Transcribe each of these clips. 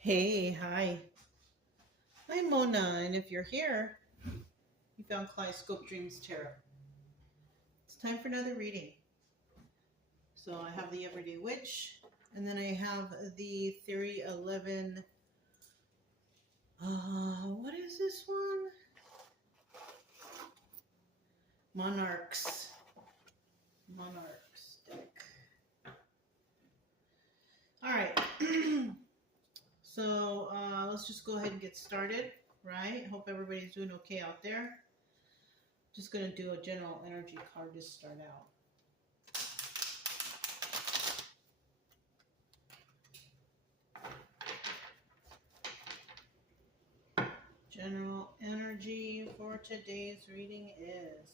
Hey, hi. I'm Mona, and if you're here, you found Kaleidoscope Dreams Tarot. It's time for another reading. So I have the Everyday Witch, and then I have the Theory 11. What is this one? Monarchs. Monarchs deck. All right. So let's just go ahead and get started, right? Hope everybody's doing okay out there. Just going to do a general energy card to start out. General energy for today's reading is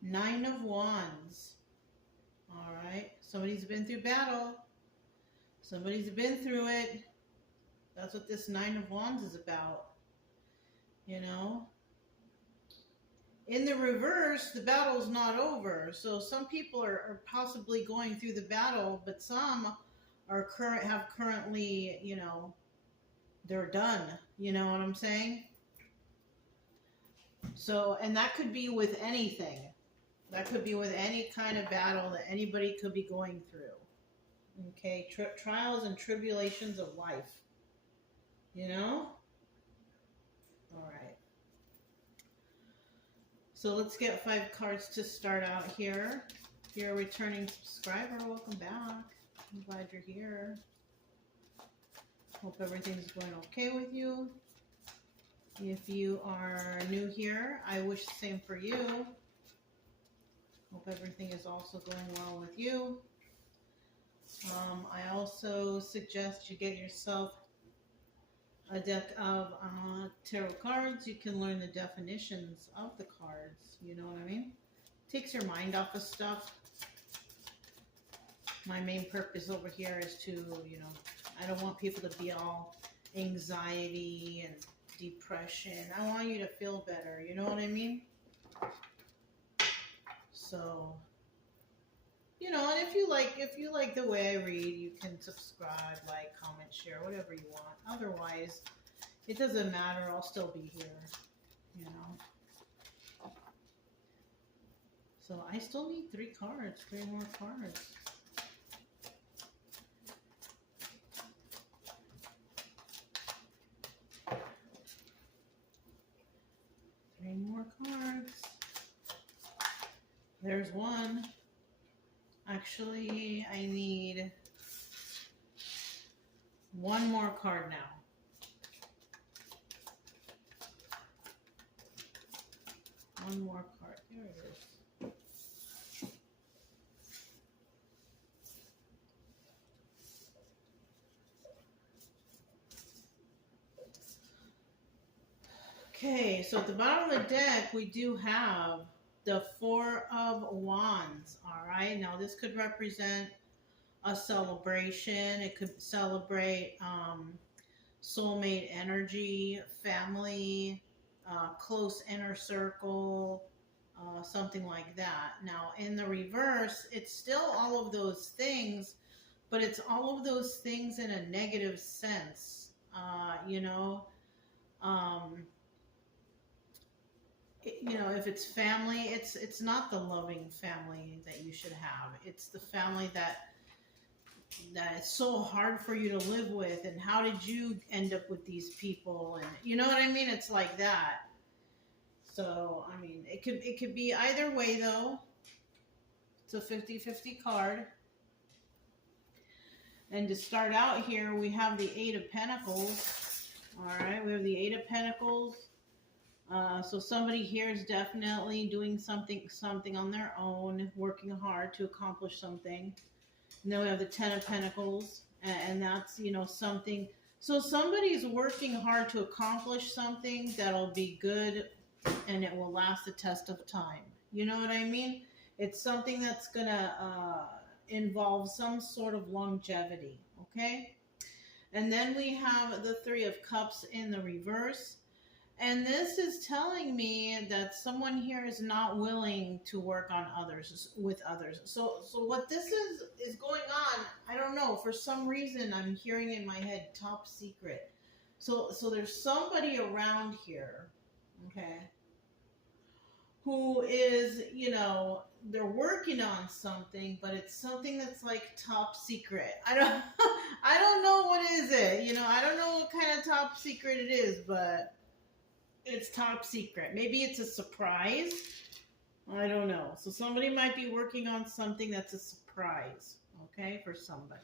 Nine of Wands. All right. Somebody's been through battle. Somebody's been through it. That's what this Nine of Wands is about. You know? In the reverse, the battle's not over. So some people are possibly going through the battle, but some have currently, they're done. You know what I'm saying? So, and that could be with anything. That could be with any kind of battle that anybody could be going through. Okay, trials and tribulations of life. You know? All right. So let's get 5 cards to start out here. If you're a returning subscriber, welcome back. I'm glad you're here. Hope everything's going okay with you. If you are new here, I wish the same for you. Hope everything is also going well with you. I also suggest you get yourself a deck of tarot cards. You can learn the definitions of the cards. You know what I mean? Takes your mind off of stuff. My main purpose over here is to, I don't want people to be all anxiety and depression. I want you to feel better. You know what I mean? So, and if you like the way I read, you can subscribe, like, comment, share, whatever you want. Otherwise, it doesn't matter. I'll still be here, So I still need 3 cards, 3 more cards. Three more cards. There's one. Actually, I need 1 more card now. One more card. There it is. Okay, so at the bottom of the deck, we do have the 4 of Wands. All right, now this could represent a celebration. It could celebrate soulmate energy, family, close inner circle, something like that. Now, in the reverse, it's still all of those things, but it's all of those things in a negative sense. If it's family, it's not the loving family that you should have. It's the family that it's so hard for you to live with, and how did you end up with these people, and you know what I mean? It's like that. So I mean, it could be either way though. It's a 50-50 card. And to start out here, we have the 8 of Pentacles. All right, we have the 8 of Pentacles. So somebody here is definitely doing something on their own, working hard to accomplish something. And then we have the 10 of Pentacles, and that's, something. So somebody's working hard to accomplish something that'll be good, and it will last the test of time. You know what I mean? It's something that's going to involve some sort of longevity, okay? And then we have the 3 of Cups in the reverse. And this is telling me that someone here is not willing to work on others with others. So what this is going on, I don't know. For some reason, I'm hearing in my head top secret. So there's somebody around here, okay, who is, they're working on something, but it's something that's like top secret. I don't I don't know what is it. I don't know what kind of top secret it is, but it's top secret. Maybe it's a surprise. I don't know. So somebody might be working on something that's a surprise, okay, for somebody.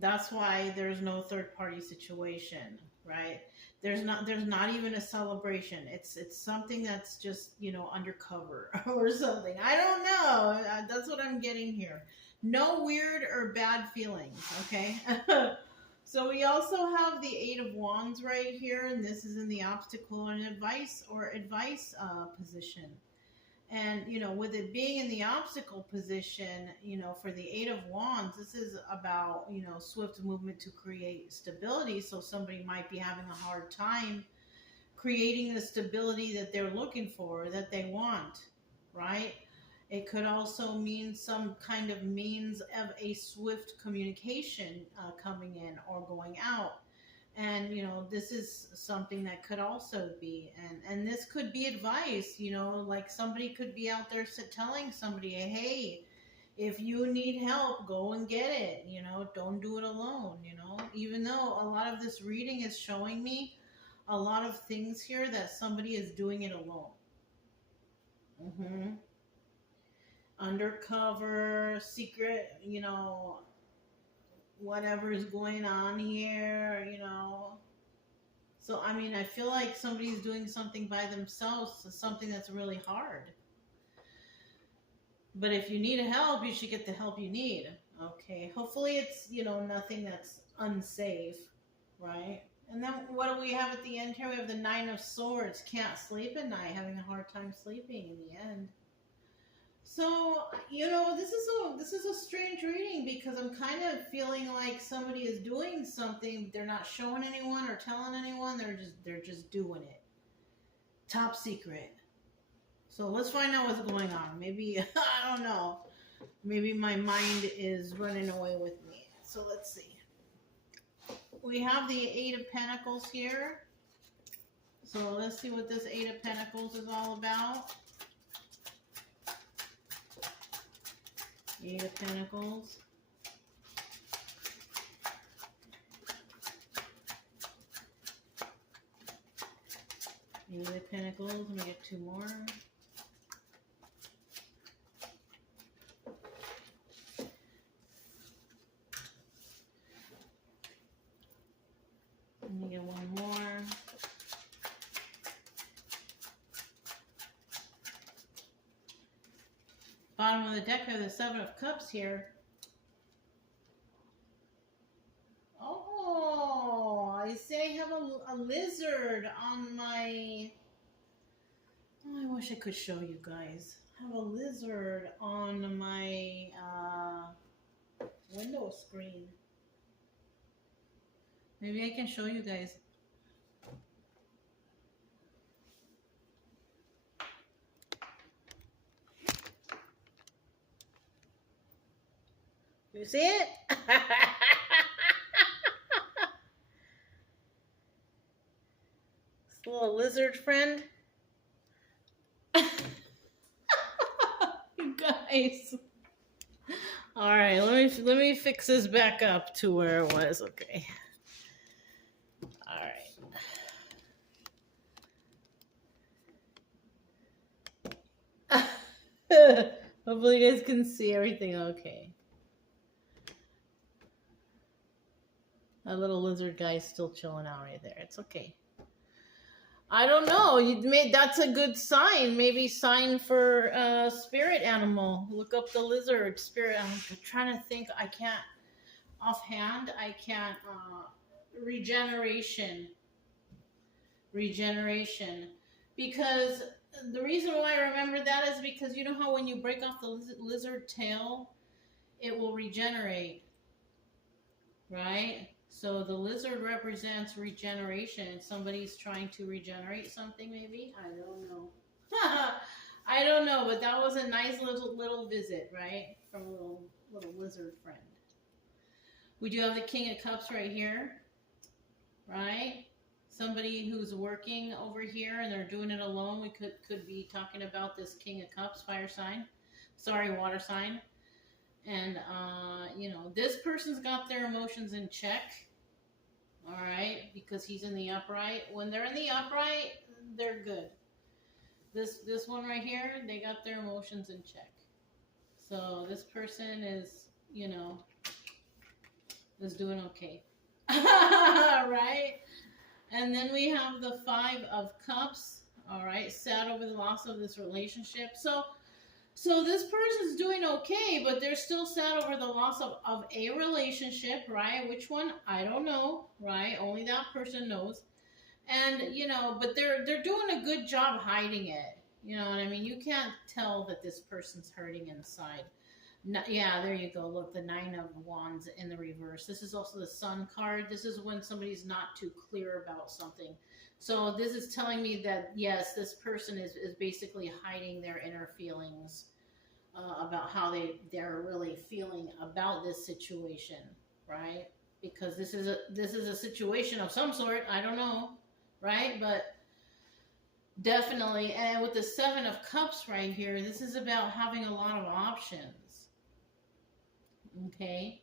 That's why there's no third party situation, right? There's not even a celebration. It's something that's just, undercover or something. I don't know. That's what I'm getting here. No weird or bad feelings, okay? So we also have the Eight of Wands right here, and this is in the obstacle and advice position. And, with it being in the obstacle position, for the Eight of Wands, this is about, swift movement to create stability. So somebody might be having a hard time creating the stability that they're looking for, that they want, right? It could also mean some kind of means of a swift communication coming in or going out. And, this is something that could also be, and this could be advice, like somebody could be out there telling somebody, hey, if you need help, go and get it, don't do it alone, even though a lot of this reading is showing me a lot of things here that somebody is doing it alone. Undercover, secret, whatever is going on here, So, I feel like somebody's doing something by themselves, something that's really hard. But if you need help, you should get the help you need. Okay. Hopefully it's, nothing that's unsafe, right? And then what do we have at the end here? We have the Nine of Swords. Can't sleep at night, having a hard time sleeping in the end. So, this is a strange reading because I'm kind of feeling like somebody is doing something. They're not showing anyone or telling anyone. They're just doing it. Top secret. So let's find out what's going on. Maybe, I don't know. Maybe my mind is running away with me. So let's see. We have the Eight of Pentacles here. So let's see what this Eight of Pentacles is all about. Eight of Pentacles. Eight of Pentacles. Let me get two more. Let me get one more. Bottom of the deck, I have the Seven of Cups here. Oh, I say I have a lizard on my... Oh, I wish I could show you guys. I have a lizard on my window screen. Maybe I can show you guys. You see it? This little lizard friend. You guys. All right, let me fix this back up to where it was. Okay. All right. Hopefully you guys can see everything okay. That little lizard guy is still chilling out right there. It's okay. I don't know. That's a good sign. Maybe sign for spirit animal. Look up the lizard spirit animal. I'm trying to think. I can't offhand. I can't. Regeneration. Because the reason why I remember that is because you know how when you break off the lizard tail, it will regenerate, right? So the lizard represents regeneration. Somebody's trying to regenerate something, maybe? I don't know. I don't know, but that was a nice little visit, right? From a little lizard friend. We do have the King of Cups right here, right? Somebody who's working over here and they're doing it alone. We could be talking about this King of Cups, fire sign. Sorry, water sign. And, you know, this person's got their emotions in check. All right, because he's in the upright. When they're in the upright, they're good. This one right here, they got their emotions in check. So this person is, you know, is doing okay. Right? And then we have the Five of Cups. All right, sad over the loss of this relationship. So this person's doing okay, but they're still sad over the loss of a relationship, right? Which one? I don't know, right? Only that person knows. And, you know, but they're doing a good job hiding it. You know what I mean? You can't tell that this person's hurting inside. No, yeah, there you go. Look, the Nine of Wands in the reverse. This is also the Sun card. This is when somebody's not too clear about something. So this is telling me that, yes, this person is basically hiding their inner feelings about how they're really feeling about this situation, right? Because this is a situation of some sort. I don't know, right? But definitely, and with the Seven of Cups right here, this is about having a lot of options. Okay.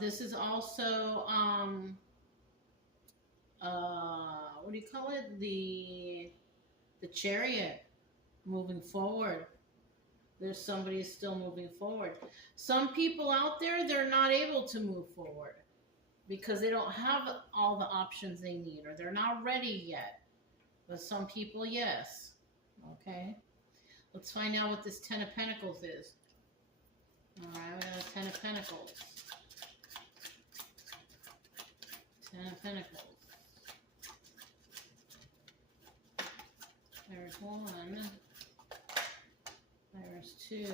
This is also what do you call it? The Chariot, moving forward. There's somebody still moving forward. Some people out there, they're not able to move forward because they don't have all the options they need, or they're not ready yet. But some people, yes. Okay. Let's find out what this Ten of Pentacles is. All right, we got a Ten of Pentacles. Ten of Pentacles. There's one. There's two.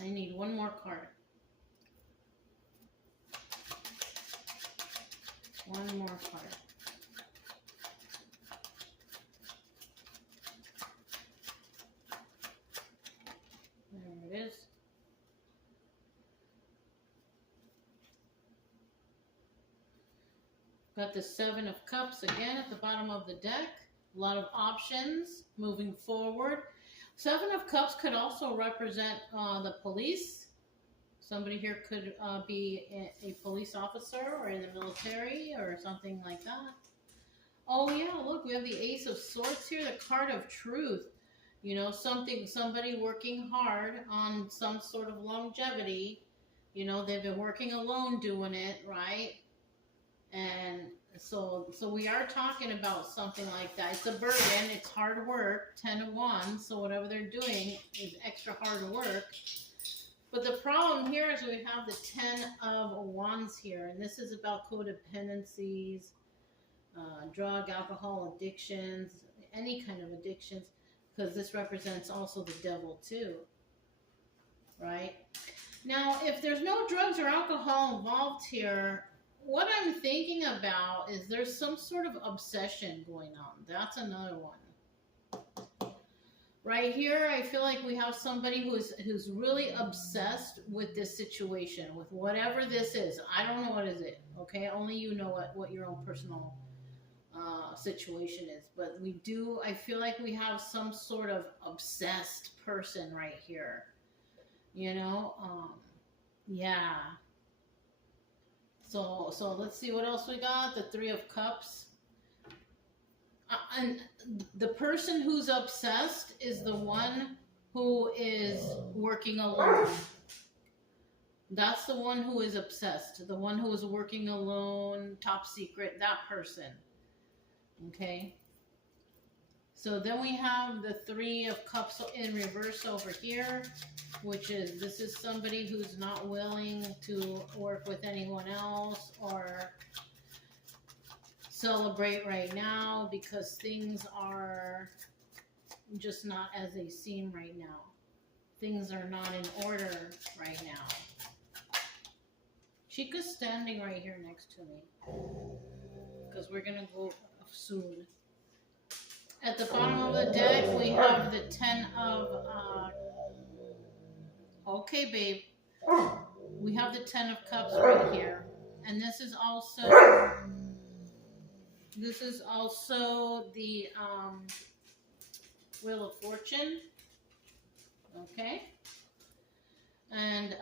I need one more card. One more card. There it is. Got the Seven of Cups again at the bottom of the deck. A lot of options moving forward. Seven of Cups could also represent the police. Somebody here could be a police officer or in the military or something like that. Oh yeah, look, we have the Ace of Swords here, the card of truth. You know, somebody working hard on some sort of longevity. You know, they've been working alone doing it, right? And so we are talking about something like that. It's a burden. It's hard work. 10 of Wands. So whatever they're doing is extra hard work. But the problem here is we have the 10 of Wands here. And this is about codependencies, drug, alcohol addictions, any kind of addictions. Because this represents also the devil too. Right? Now, if there's no drugs or alcohol involved here, what I'm thinking about is there's some sort of obsession going on. That's another one. Right here, I feel like we have somebody who's really obsessed with this situation, with whatever this is. I don't know what is it, okay? Only you know what your own personal situation is. But I feel like we have some sort of obsessed person right here. You know? Yeah. So let's see what else we got. The Three of Cups. And the person who's obsessed is the one who is working alone. That's the one who is obsessed. The one who is working alone, top secret, that person. Okay. So then we have the Three of Cups in reverse over here, which is, this is somebody who's not willing to work with anyone else or celebrate right now because things are just not as they seem right now. Things are not in order right now. Chica's standing right here next to me because we're going to go soon. At the bottom of the deck, we have the 10 of... okay, babe. We have the 10 of Cups right here. And this is also the Wheel of Fortune. Okay. And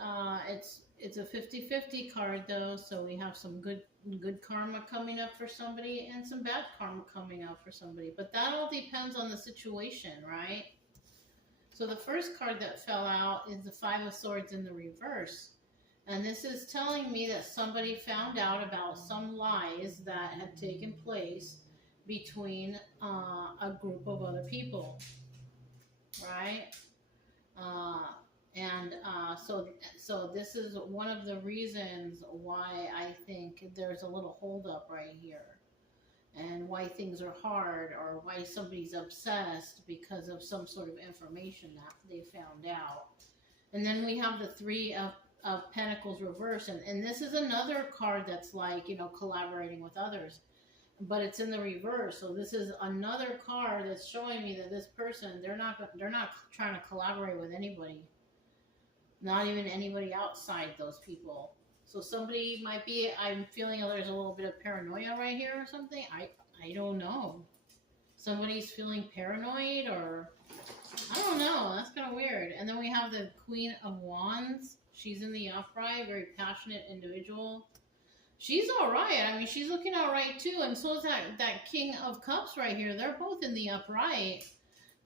it's a 50-50 card though, so we have some good karma coming up for somebody and some bad karma coming up for somebody. But that all depends on the situation, right? So the first card that fell out is the 5 of Swords in the reverse. And this is telling me that somebody found out about some lies that had taken place between a group of other people, right? So this is one of the reasons why I think there's a little holdup right here, and why things are hard, or why somebody's obsessed because of some sort of information that they found out. And then we have the 3 of Pentacles reverse, and this is another card that's like, you know, collaborating with others, but it's in the reverse. So this is another card that's showing me that this person, they're not trying to collaborate with anybody, not even anybody outside those people. So somebody might be, I'm feeling there's a little bit of paranoia right here or something. I don't know. Somebody's feeling paranoid, or I don't know. That's kind of weird. And then we have the Queen of Wands. She's in the upright, very passionate individual. She's all right. I mean, she's looking all right too. And so is that King of Cups right here. They're both in the upright.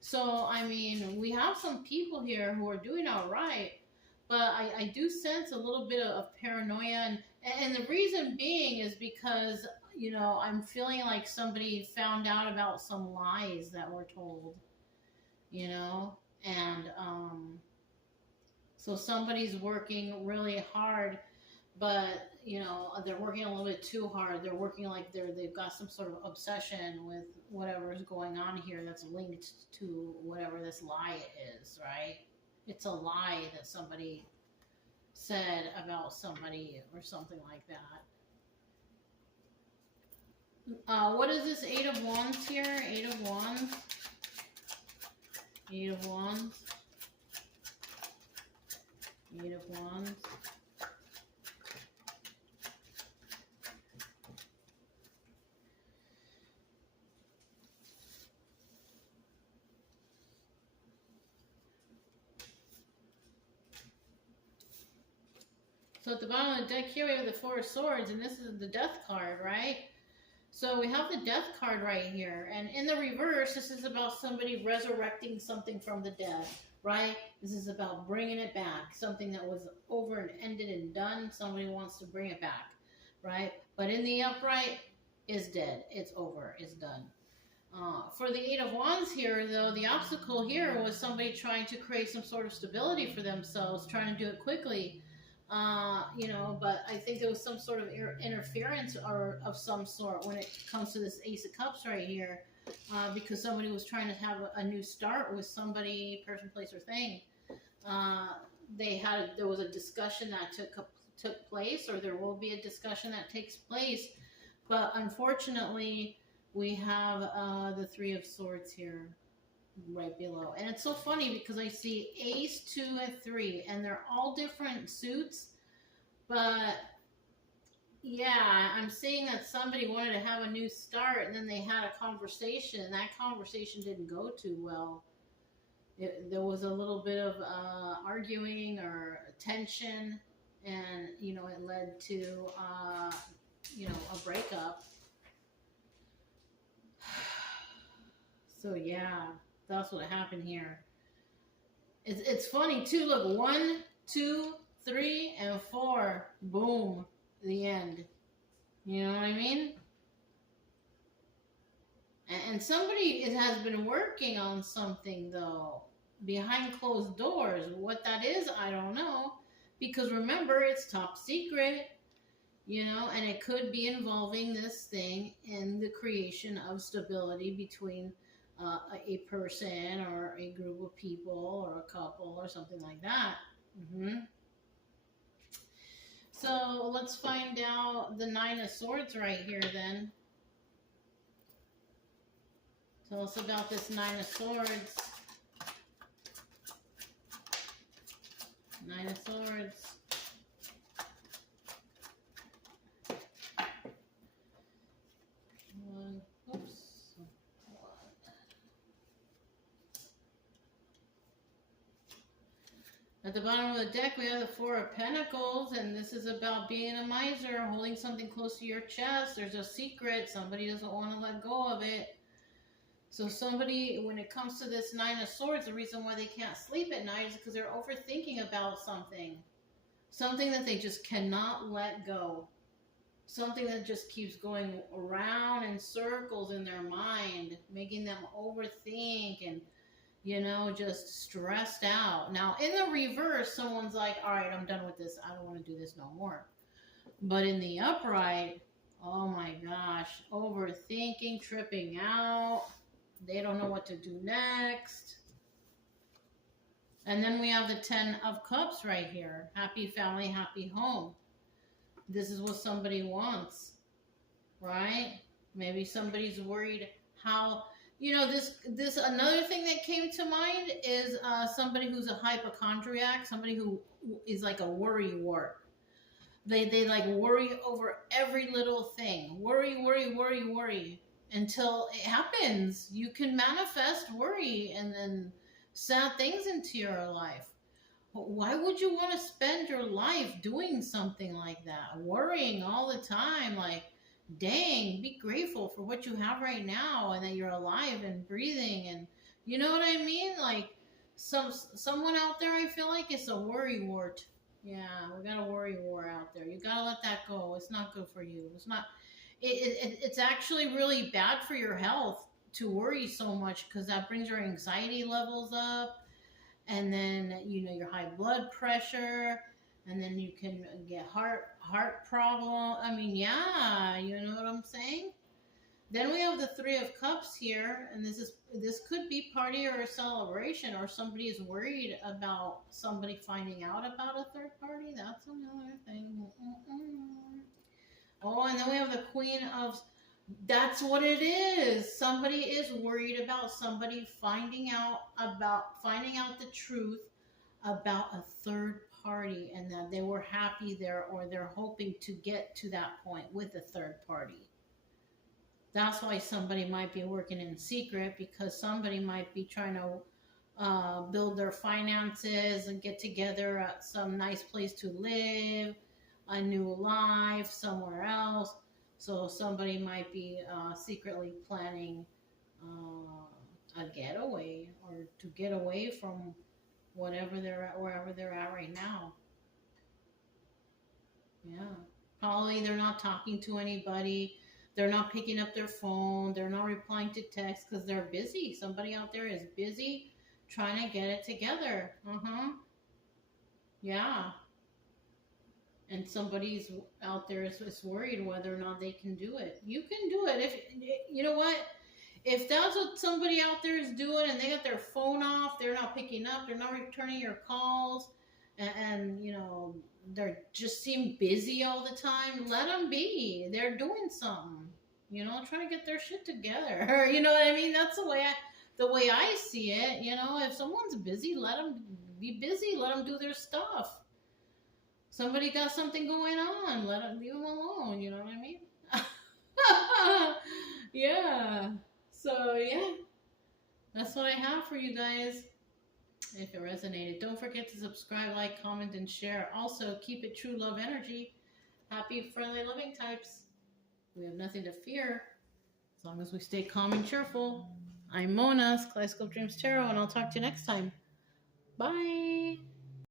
So, I mean, we have some people here who are doing all right. But I do sense a little bit of paranoia. And the reason being is because, you know, I'm feeling like somebody found out about some lies that were told, you know. And so somebody's working really hard, but, you know, they're working a little bit too hard. They're working like they've got some sort of obsession with whatever is going on here that's linked to whatever this lie is, right? It's a lie that somebody said about somebody or something like that. What is this 8 of Wands here? 8 of Wands. 8 of Wands. 8 of Wands. So at the bottom of the deck here, we have the 4 of Swords, and this is the Death card, right? So we have the Death card right here. And in the reverse, this is about somebody resurrecting something from the dead, right? This is about bringing it back. Something that was over and ended and done, somebody wants to bring it back, right? But in the upright, is dead. It's over. It's done. For the 8 of Wands here, though, the obstacle here was somebody trying to create some sort of stability for themselves, trying to do it quickly. You know, but I think there was some sort of interference or of some sort when it comes to this Ace of Cups right here, because somebody was trying to have a new start with somebody, person, place, or thing. There was a discussion that took place, or there will be a discussion that takes place, but unfortunately, we have the 3 of Swords here right below. And it's so funny because I see Ace, 2, and 3, and they're all different suits, but yeah, I'm seeing that somebody wanted to have a new start, and then they had a conversation, and that conversation didn't go too well. There was a little bit of arguing or tension, and, you know, it led to, you know, a breakup. So yeah, that's what happened here. It's funny too. Look, 1, 2, 3, and 4. Boom. The end. You know what I mean? And somebody has been working on something, though, behind closed doors. What that is, I don't know. Because remember, it's top secret. You know, and it could be involving this thing in the creation of stability between a person or a group of people or a couple or something like that. So let's find out the Nine of Swords right here then. Tell us about this Nine of Swords. Nine of Swords. Oops. At the bottom of the deck, we have the Four of Pentacles, and this is about being a miser, holding something close to your chest. There's a secret. Somebody doesn't want to let go of it. So somebody, when it comes to this Nine of Swords, the reason why they can't sleep at night is because they're overthinking about something. Something that they just cannot let go. Something that just keeps going around in circles in their mind, making them overthink and, you know, just stressed out. Now, in the reverse, someone's like, all right, I'm done with this. I don't want to do this no more. But in the upright, oh my gosh, overthinking, tripping out. They don't know what to do next. And then we have the Ten of Cups right here. Happy family, happy home. This is what somebody wants, right? Maybe somebody's worried how, you know, this another thing that came to mind is somebody who's a hypochondriac, somebody who is like a worry wart. They like worry over every little thing. Worry, worry, worry, worry. Until it happens. You can manifest worry and then sad things into your life. Why would you want to spend your life doing something like that? Worrying all the time, like, dang, be grateful for what you have right now and that you're alive and breathing, and you know what I mean? Like, someone out there, I feel like it's a worry wart. Yeah, we got a worry war out there. You gotta let that go. It's not good for you. It's not. It's actually really bad for your health to worry so much, because that brings your anxiety levels up, and then, you know, your high blood pressure, and then you can get heart problem. I mean, yeah, you know what I'm saying? Then we have the Three of Cups here, and this could be party or a celebration, or somebody is worried about somebody finding out about a third party. That's another thing. Oh, and then we have the Queen of... That's what it is. Somebody is worried about somebody finding out the truth about a third party, and that they were happy there, or they're hoping to get to that point with a third party. That's why somebody might be working in secret, because somebody might be trying to build their finances and get together at some nice place to live, a new life somewhere else. So somebody might be secretly planning a getaway, or to get away from whatever they're at, wherever they're at right now. Yeah. Probably they're not talking to anybody. They're not picking up their phone. They're not replying to texts because they're busy. Somebody out there is busy trying to get it together. Yeah. And somebody's out there is worried whether or not they can do it. You can do it. If you know what, if that's what somebody out there is doing, and they got their phone off, they're not picking up, they're not returning your calls, and you know, they just seem busy all the time, let them be. They're doing something, you know, trying to get their shit together. You know what I mean? That's the way I see it. You know, if someone's busy, let them be busy. Let them do their stuff. Somebody got something going on, leave them alone, you know what I mean? Yeah. So, yeah. That's what I have for you guys. If it resonated, don't forget to subscribe, like, comment, and share. Also, keep it true love energy. Happy, friendly, loving types. We have nothing to fear as long as we stay calm and cheerful. I'm Mona, Kaleidoscope Dreams Tarot, and I'll talk to you next time. Bye.